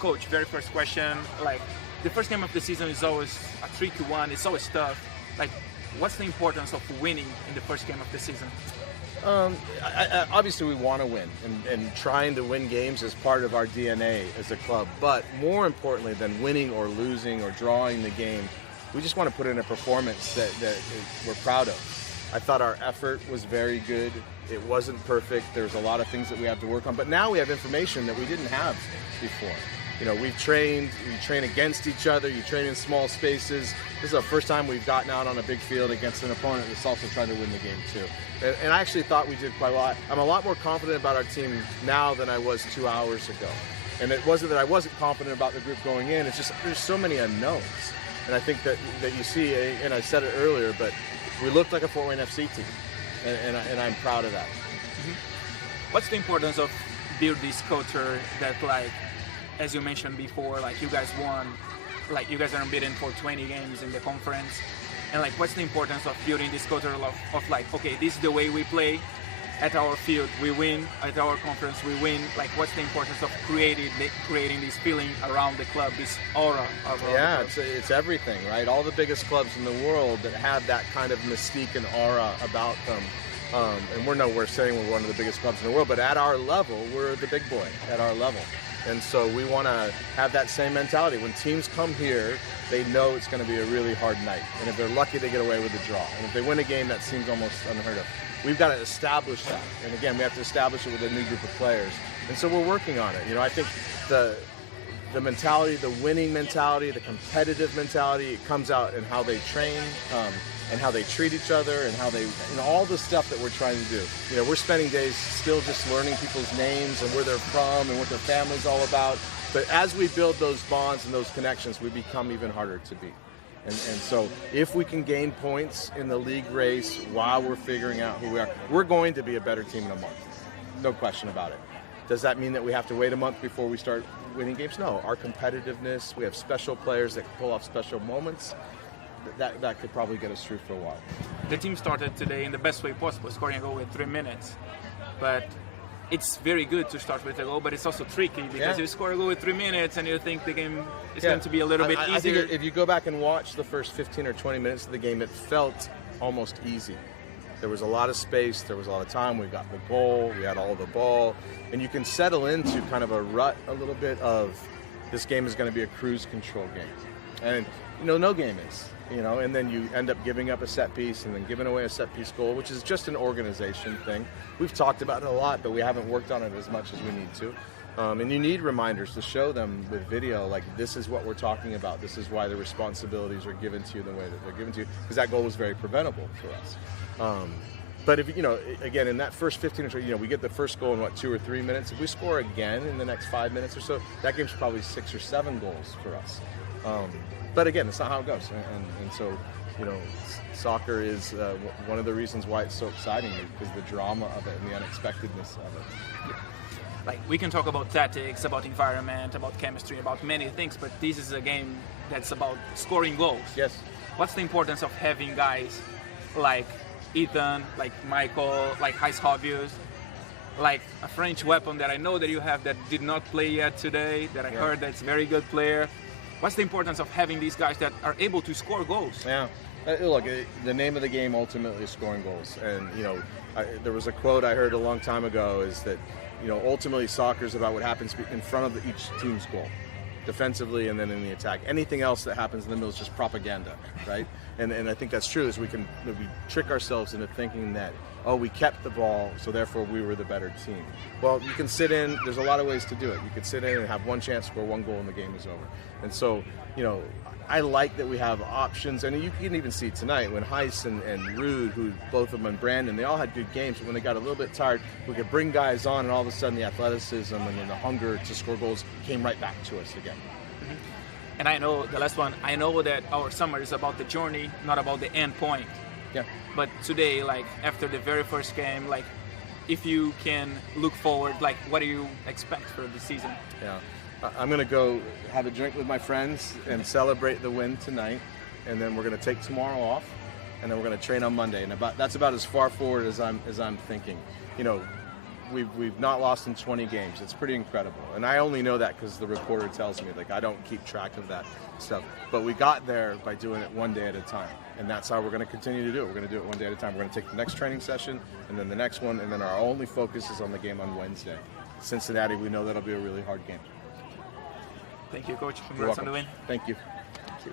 coach, very first question, like the first game of the season is always a 3-1. It's always tough. Like, what's the importance of winning in the first game of the season? Obviously, we want to win, and trying to win games is part of our DNA as a club. But more importantly than winning or losing or drawing the game, we just want to put in a performance that we're proud of. I thought our effort was very good. It wasn't perfect. There's a lot of things that we have to work on. But now we have information that we didn't have before. You know, we train against each other, you train in small spaces. This is the first time we've gotten out on a big field against an opponent that's also trying to win the game too. And I actually thought we did quite a lot. I'm a lot more confident about our team now than I was 2 hours ago. And it wasn't that I wasn't confident about the group going in, it's just there's so many unknowns. And I think that you see, and I said it earlier, but we looked like a Fort Wayne FC team. And I'm proud of that. Mm-hmm. What's the importance of build this culture that, like, as you mentioned before, like you guys won, like you guys are unbeaten for 20 games in the conference, and like what's the importance of building this culture of like, okay, this is the way we play at our field, we win, at our conference we win. Like, what's the importance of creating this feeling around the club, this aura of yeah, it's everything, right? All the biggest clubs in the world that have that kind of mystique and aura about them. And we're nowhere saying we're one of the biggest clubs in the world, but at our level, we're the big boy at our level. And so we want to have that same mentality. When teams come here, they know it's going to be a really hard night. And if they're lucky, they get away with a draw. And if they win a game, that seems almost unheard of. We've got to establish that. And again, we have to establish it with a new group of players. And so we're working on it. You know, I think the mentality, the winning mentality, the competitive mentality, it comes out in how they train, and how they treat each other, and how they, all the stuff that we're trying to do. You know, we're spending days still just learning people's names and where they're from and what their family's all about. But as we build those bonds and those connections, we become even harder to beat. And so if we can gain points in the league race while we're figuring out who we are, we're going to be a better team in a month. No question about it. Does that mean that we have to wait a month before we start winning games? No. Our competitiveness, we have special players that can pull off special moments. That could probably get us through for a while. The team started today in the best way possible, scoring a goal in 3 minutes. But it's very good to start with a goal, but it's also tricky because you score a goal in 3 minutes and you think the game is going to be a little bit easier. I think if you go back and watch the first 15 or 20 minutes of the game, it felt almost easy. There was a lot of space, there was a lot of time, we got the goal, we had all the ball, and you can settle into kind of a rut a little bit of this game is going to be a cruise control game. And, no game is. And then you end up giving up a set piece and then giving away a set piece goal, which is just an organization thing. We've talked about it a lot, but we haven't worked on it as much as we need to. And you need reminders to show them with video, like, this is what we're talking about. This is why the responsibilities are given to you the way that they're given to you, because that goal was very preventable for us. But if, again, in that first 15 or 20, we get the first goal in 2 or 3 minutes. If we score again in the next 5 minutes or so, that game's probably 6 or 7 goals for us. But again, it's not how it goes. And so, soccer is one of the reasons why it's so exciting, because the drama of it and the unexpectedness of it. Like, we can talk about tactics, about environment, about chemistry, about many things, but this is a game that's about scoring goals. Yes. What's the importance of having guys like Ethan, like Michael, like Hovius, like a French weapon that I know that you have that did not play yet today, that I heard that's a very good player? What's the importance of having these guys that are able to score goals? Yeah. Look, the name of the game ultimately is scoring goals. And, there was a quote I heard a long time ago is that, ultimately soccer is about what happens in front of each team's goal, defensively and then in the attack. Anything else that happens in the middle is just propaganda, right? And I think that's true, is we trick ourselves into thinking that, we kept the ball, so therefore we were the better team. Well, you can sit in, there's a lot of ways to do it. You could sit in and have one chance, score one goal, and the game is over. And so, I like that we have options, and you can even see tonight when Heiss and Rude, who both of them, and Brandon, they all had good games, but when they got a little bit tired, we could bring guys on, and all of a sudden the athleticism and then the hunger to score goals came right back to us again. Mm-hmm. And I know, the last one, I know that our summer is about the journey, not about the end point. Yeah. But today, like, after the very first game, like, if you can look forward, like, what do you expect for the season? Yeah. I'm going to go have a drink with my friends and celebrate the win tonight, and then we're going to take tomorrow off, and then we're going to train on Monday. And that's about as far forward as I'm thinking. we've not lost in 20 games. It's pretty incredible, and I only know that because the reporter tells me. Like, I don't keep track of that stuff, but we got there by doing it one day at a time, and that's how we're going to continue to do it. We're going to do it one day at a time. We're going to take the next training session, and then the next one, and then our only focus is on the game on Wednesday. Cincinnati, we know that'll be a really hard game. Thank you, Coach. Congrats on the win. Thank you. Thank you.